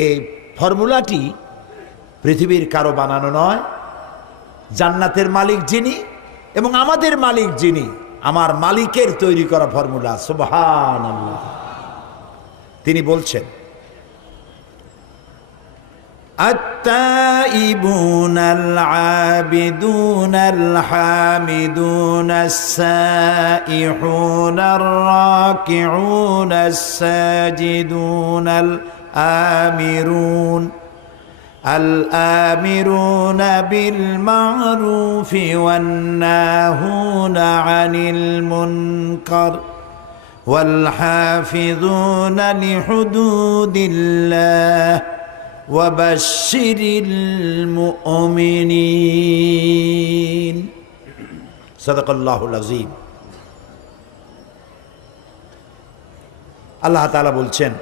এই ফর্মুলাটি পৃথিবীর কারো বানানো নয়, জান্নাতের মালিক যিনি এবং আমাদের মালিক যিনি, আমার মালিকের তৈরি করা ফর্মুলা। সুবহানাল্লাহ। তিনি বলছেন, التائبون العابدون الحامدون السائحون الراكعون الساجدون الآمرون بالمعروف والناهون عن المنكر والحافظون لحدود الله وبشر المؤمنين صدق الله العظيم। আল্লাহ তাআলা বলছেন,